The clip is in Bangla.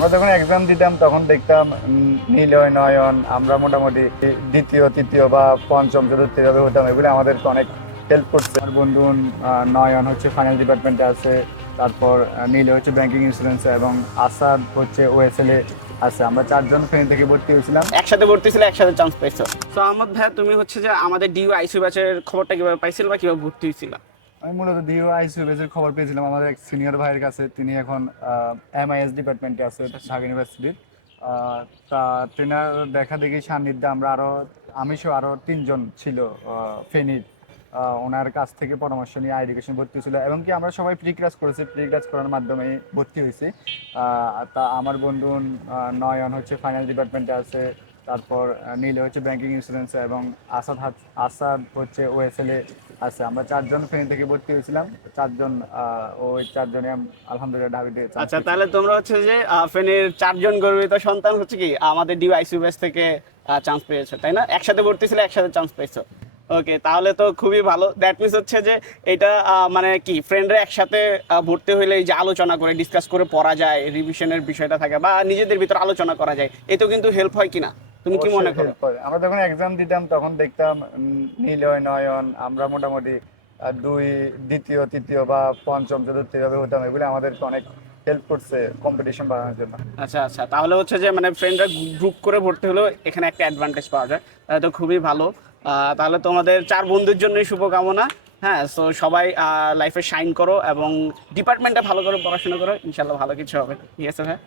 আমরা যখন এক্সাম দিতাম তখন দেখতাম নিলয় নয়ন আমরা মোটামুটি দ্বিতীয় তৃতীয় বা পঞ্চম চতুর্থ এভাবে হতাম, এগুলো আমাদেরকে অনেক হেল্প করছে। আমার বন্ধু নয়ন হচ্ছে ফাইন্যান্স ডিপার্টমেন্টে আছে, তারপর নীল হচ্ছে ব্যাংকিং ইন্স্যুরেন্স, এবং আসাদ হচ্ছে ওএসএল এ আছে। আমরা চারজন ফ্রেন্ড থেকে ভর্তি হয়েছিলাম। একসাথে ভর্তি ছিল, একসাথে চান্স পাইছো। তো আহমদ ভাইয়া, তুমি হচ্ছে যে আমাদের ডিইউ আইসিইউ ব্যাচের খবরটা কিভাবে পাইছিল বা কিভাবে ভর্তি হয়েছিল? আমি মূলত ডিও আইসিইউ বেসের খবর পেয়েছিলাম আমাদের এক সিনিয়র ভাইয়ের কাছে। তিনি এখন এমআইএস ডিপার্টমেন্টে আছে ঢাকা ইউনিভার্সিটির। তা ট্রেনার দেখা দেখি সান্নিধ্যে আমরা আমি সহ আরও তিনজন ছিল ফেনীর। ওনার কাছ থেকে পরামর্শ নিয়ে এডুকেশন ভর্তি ছিল, এবং কি আমরা সবাই প্রি ক্লাস করেছি, প্রি ক্লাস করার মাধ্যমে ভর্তি হয়েছি। তা আমার বন্ধু নয়ন হচ্ছে ফাইন্যান্স ডিপার্টমেন্টে আছে, তারপর নীল হচ্ছে ব্যাংকিং ইন্স্যুরেন্স, এবং আসাদ হচ্ছে ওএসএল এ আছে। আমরা চারজন ফ্রেন্ড থেকে ভর্তি হয়েছিলাম, চারজন ওই চারজনে আলহামদুলিল্লাহ ঢাবিতে চান্স আচ্ছা, পেয়েছি। তাহলে তোমরা হচ্ছে যে ফেনীর চারজন গর্বিত সন্তান হচ্ছে কি আমাদের ডিইউ আইসিইউ ব্যাচ থেকে চান্স পেয়েছো, তাই না? একসাথে ভর্তি ছিল, একসাথে চান্স পেয়েছো। ওকে, তাহলে তো খুবই ভালো। দ্যাট মিনস হচ্ছে যে এটা মানে কি ফ্রেন্ডরা একসাথে ভর্তি হইলে এই যে আলোচনা করে ডিসকাস করে পড়া যায়, রিভিশনের বিষয়টা থাকে বা নিজেদের ভিতর আলোচনা করা যায়, এতেও কিন্তু হেল্প হয় কিনা, তুমি কি মনে অবশ্যই করো? হেল্প করে। আমরা যখন এক্সাম দিতাম তখন দেখতাম নিলয় নয়ন আমরা মোটামুটি দ্বিতীয় তৃতীয় বা পঞ্চম চতুর্থ এভাবে হতাম, এগুলো আমাদেরকে অনেক হেল্প করছে কম্পিটিশন বাড়ানোর জন্য। আচ্ছা আচ্ছা, তাহলে হচ্ছে যে মানে ফ্রেন্ডরা গ্রুপ করে ভর্তি হলেও এখানে একটা অ্যাডভান্টেজ পাওয়া যায়। তাহলে তো খুবই ভালো। তাহলে তোমাদের চার বন্ধুর জন্যই শুভকামনা। হ্যাঁ, সো সবাই লাইফে শাইন করো এবং ডিপার্টমেন্টে ভালো করে পড়াশোনা করো, ইনশাল্লাহ ভালো কিছু হবে। ঠিক আছে ভাই?